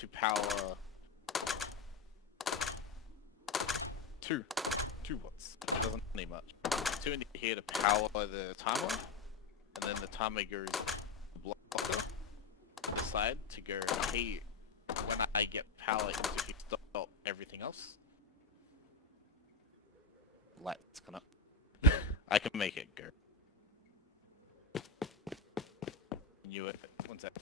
to power two watts. It doesn't need much. Two into here to power the timer, and then the timer goes to the blocker to the side to go, hey, when I get power into here, stop everything else. Lights gone up. I can make it go. Knew it. One sec.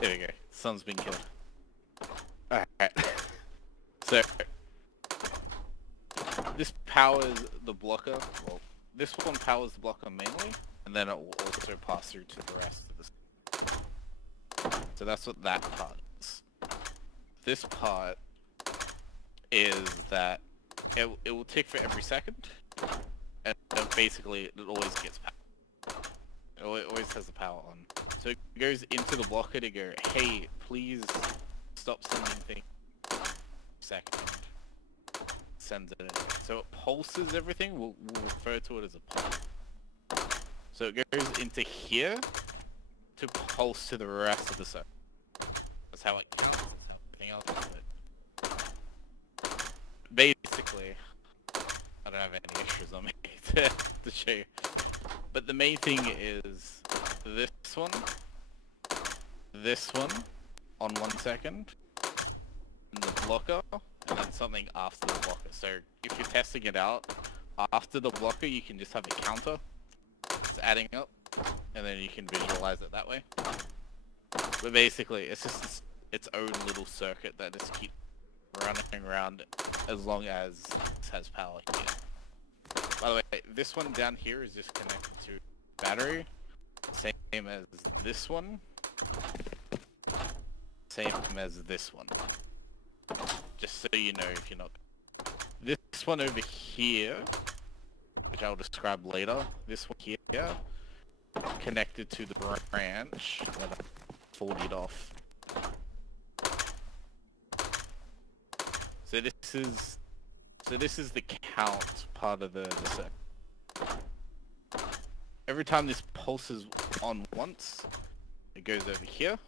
There we go. Sun's been killed. Alright. So, this powers the blocker. Well, this one powers the blocker mainly, and then it will also pass through to the rest of the. So that's what that part is. This part is that it will tick for every second, and basically it always gets power. It always has the power on. So it goes into the blocker to go, hey, please stop sending things. Second. Sends it in. So it pulses everything. We'll refer to it as a pulse. So it goes into here to pulse to the rest of the circuit. That's how it counts. That's how everything else is. Basically, I don't have any extras on me to show you. But the main thing is this one on 1 second, and the blocker, and then something after the blocker. So if you're testing it out, after the blocker you can just have a counter. It's adding up, and then you can visualize it that way. But basically, it's just its own little circuit that just keeps running around as long as it has power here. By the way, this one down here is just connected to battery. Same as this one. Same as this one. Just so you know if you're not. This one over here, which I'll describe later. This one here, connected to the branch that I 40'd off. So this is the count part of the circuit. Every time this pulses on once, it goes over here.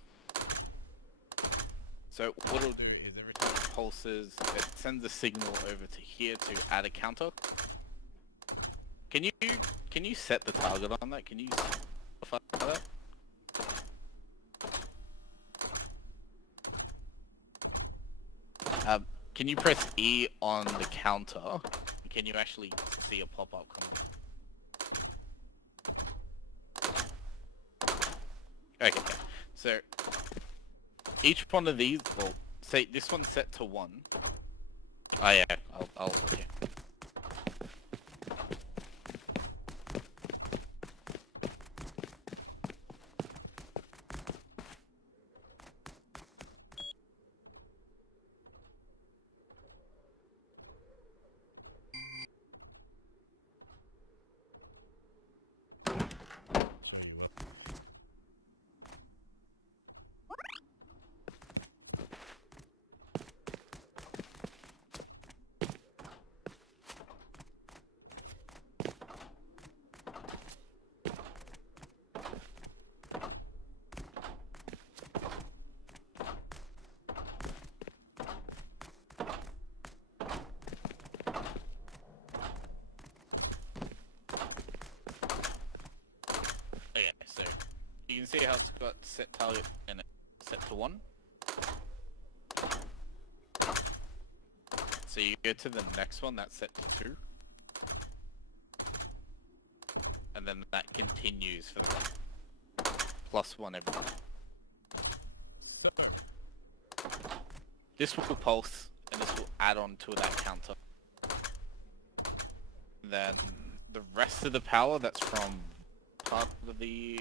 So what it'll do is every time it pulses, it sends a signal over to here to add a counter. Can you set the target on that? Can you modify that? Can you press E on the counter? Can you actually see a pop-up coming? Okay, so each one of these, well, say this one's set to 1. Oh yeah, okay. You can see how it's got set target and it's set to 1. So you go to the next one that's set to 2. And then that continues for the +1 every time. So this will pulse and this will add on to that counter. Then the rest of the power that's from part of the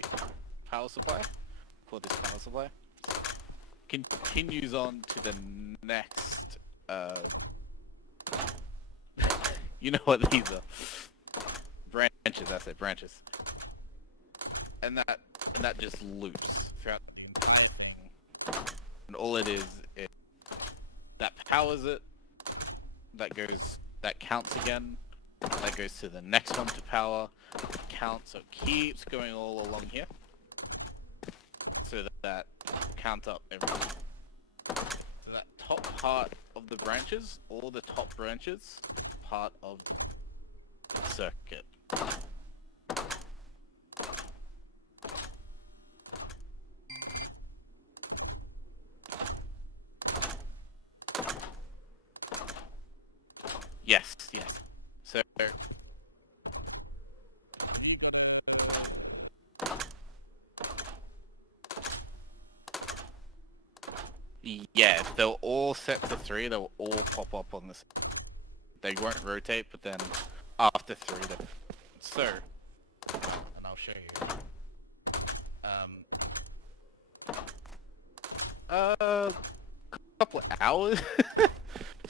power supply, for this power supply, continues on to the next, you know what these are, branches, that's it, branches. And that and that just loops throughout the entire thing. And all it is that powers it, that counts again, that goes to the next one to power, counts, so it keeps going all along here, so that counts up everything. So that top part of the branches, all the top branches, part of the circuit. Yes, yes. So yeah, if they're all set to 3, they'll all pop up on this. They won't rotate, but then after 3, they... So, and I'll show you. Couple of hours.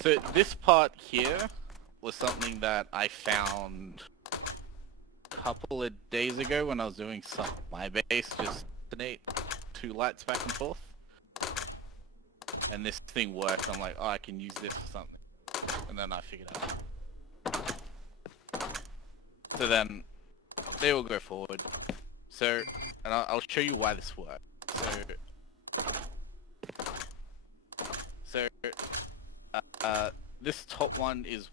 So this part here was something that I found a couple of days ago when I was doing some my base, just alternate 2 lights back and forth. And this thing worked. I'm like, oh, I can use this for something. And then I figured out. So then they will go forward. So, and I'll show you why this works. So this top one is,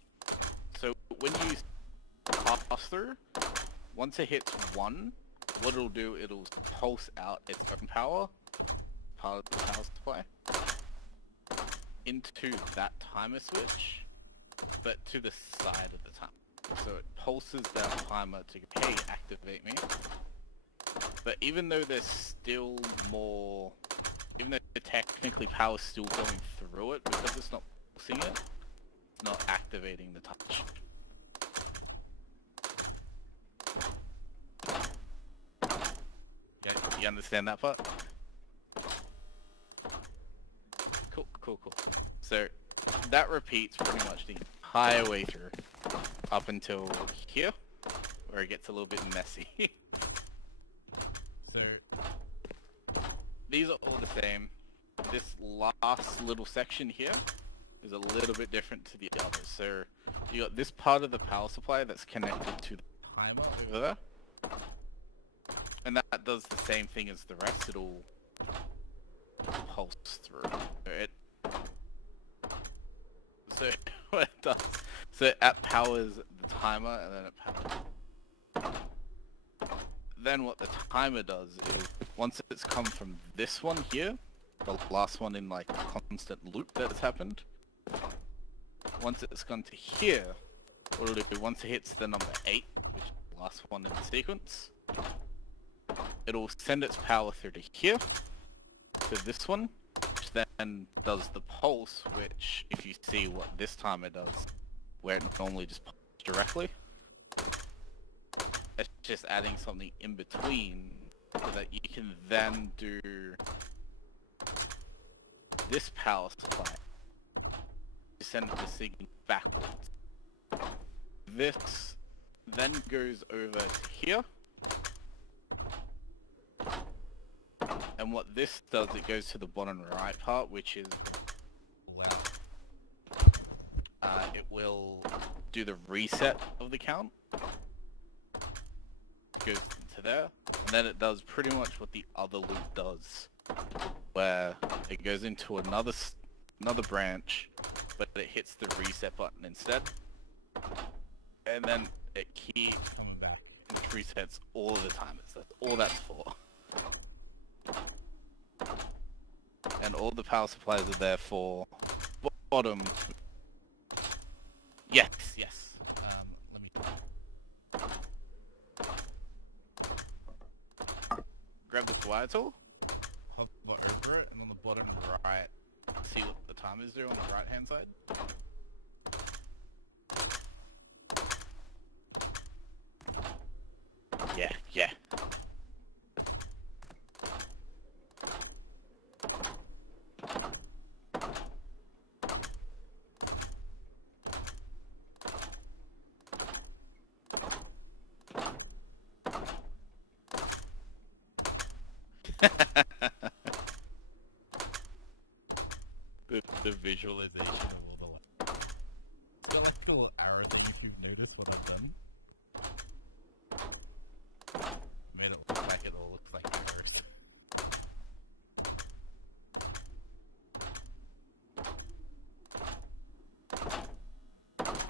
so when you pass through, once it hits 1, what it'll do, it'll pulse out its own power, part of the power supply, into that timer switch, but to the side of the timer. So it pulses that timer to, hey, activate me. But even though there's still more, even though technically power's still going through it, because it's not pulsing it, it's not activating the touch. Yeah, you understand that part? Cool, cool, cool. So that repeats pretty much the entire way through, up until here, where it gets a little bit messy. So these are all the same. This last little section here is a little bit different to the others. So you got this part of the power supply that's connected to the timer over there, and that does the same thing as the rest. It'll pulse through. So what it does, so it powers the timer, and then it powers. Then what the timer does is, once it's come from this one here, the last one in like a constant loop that has happened, once it's gone to here, what it'll do, once it hits the number 8, which is the last one in the sequence, it'll send its power through to here, to this one, which then does the pulse, which, if you see what this timer does, where it normally just pulses directly, it's just adding something in between so that you can then do this power supply to send the signal backwards. This then goes over to here, and what this does, it goes to the bottom right part, which is it will do the reset of the count. Goes to there, and then it does pretty much what the other loop does, where it goes into another branch, but it hits the reset button instead, and then it keeps coming back and it resets all the timers. That's all that's for. And all the power supplies are there for bottom. Yes, yes. Let me grab the wire tool, hover over it, and on the bottom right, see what the timers do on the right hand side. Yeah, yeah. visualization of all the lights. It's got like a little arrow thing if you've noticed when I've done. Made it look like it all looks like arrows.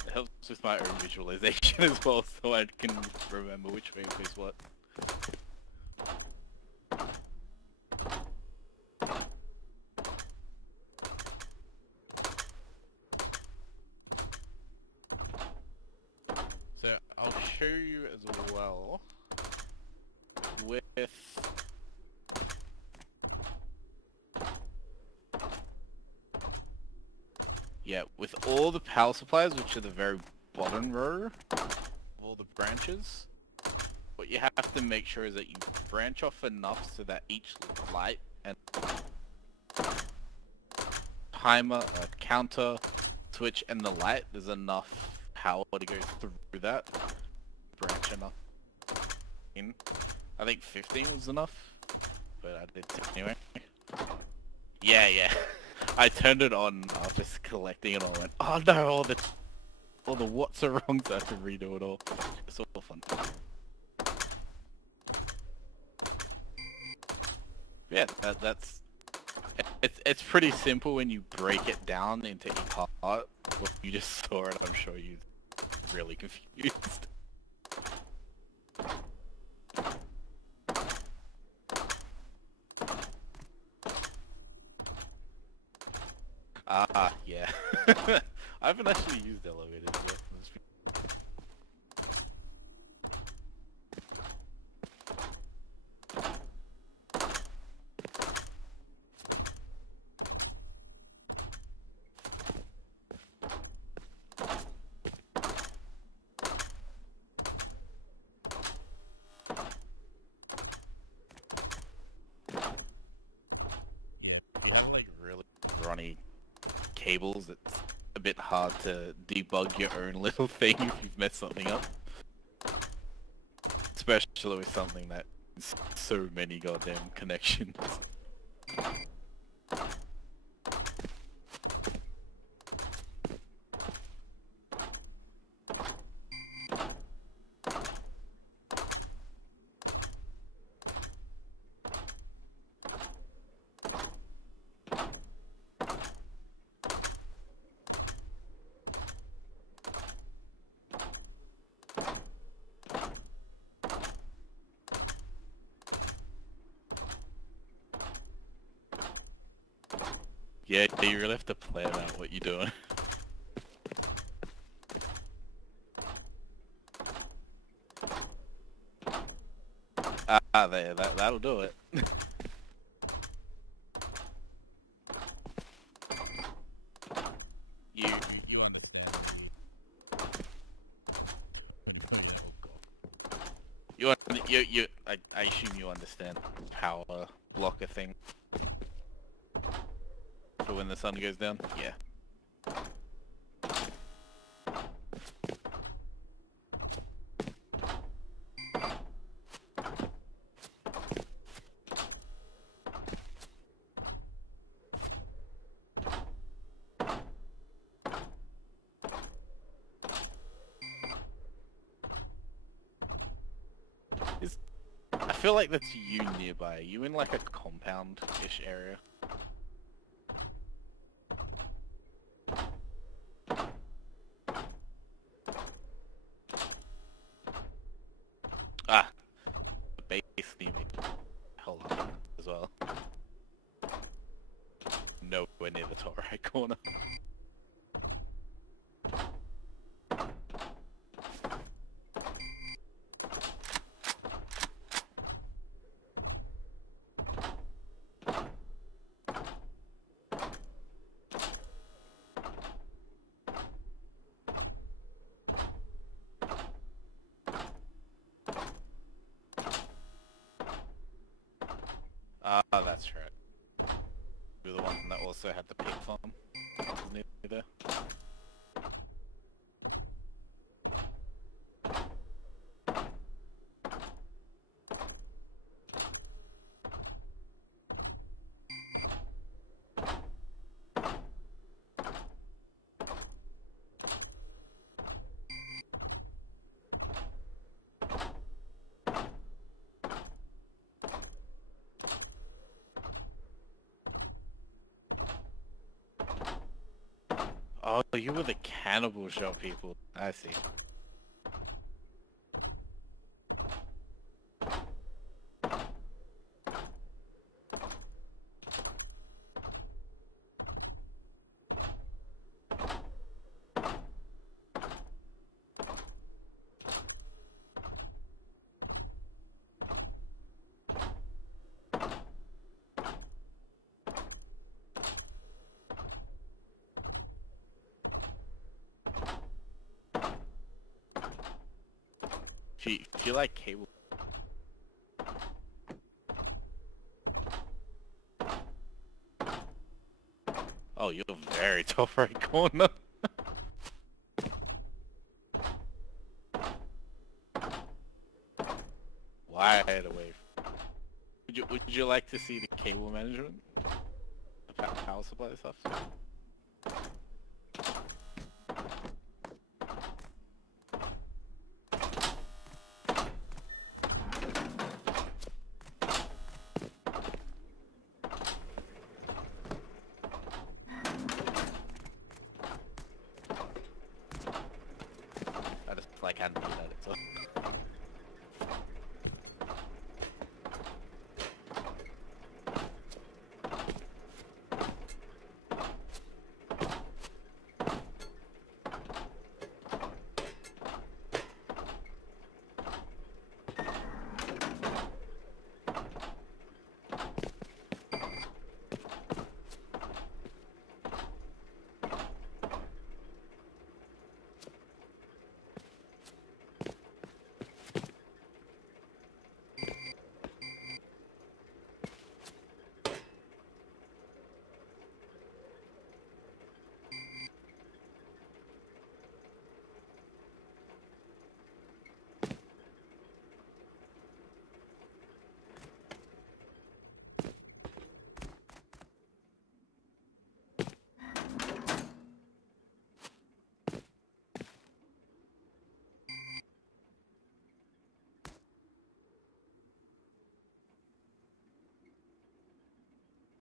It helps with my own visualization as well, so I can remember which way is what. So I'll show you as well with with all the power supplies, which are the very bottom row of all the branches, what you have to make sure is that you branch off enough so that each light and timer, counter, switch, and the light, there's enough power to go through that. Branch enough. I think 15 was enough, but I did anyway. Yeah. I turned it on after collecting it all and went, oh no, all the what's are wrong, so I have to redo it all. It's all fun. Yeah, it's pretty simple when you break it down into each part. Well, you just saw it, I'm sure you're really confused. Yeah. I haven't actually used elevators yet. Like really runny cables, it's a bit hard to debug your own little thing if you've messed something up. Especially with something that is so many goddamn connections. Yeah, you really have to plan out what you're doing. There, that'll do it. You understand. I assume you understand power blocker thing for when the sun goes down. Yeah. I feel like that's you nearby. Are you in like a compound-ish area? Ah, the base near me. Hold on, as well. Nowhere near the top right corner. Ah, that's right. You're the one that also had the pig farm. Near there. Oh, you were the cannibal show people. I see. Do you like cable? Oh, you're very tough right corner. Wide away. Would you like to see the cable management? The power supply stuff?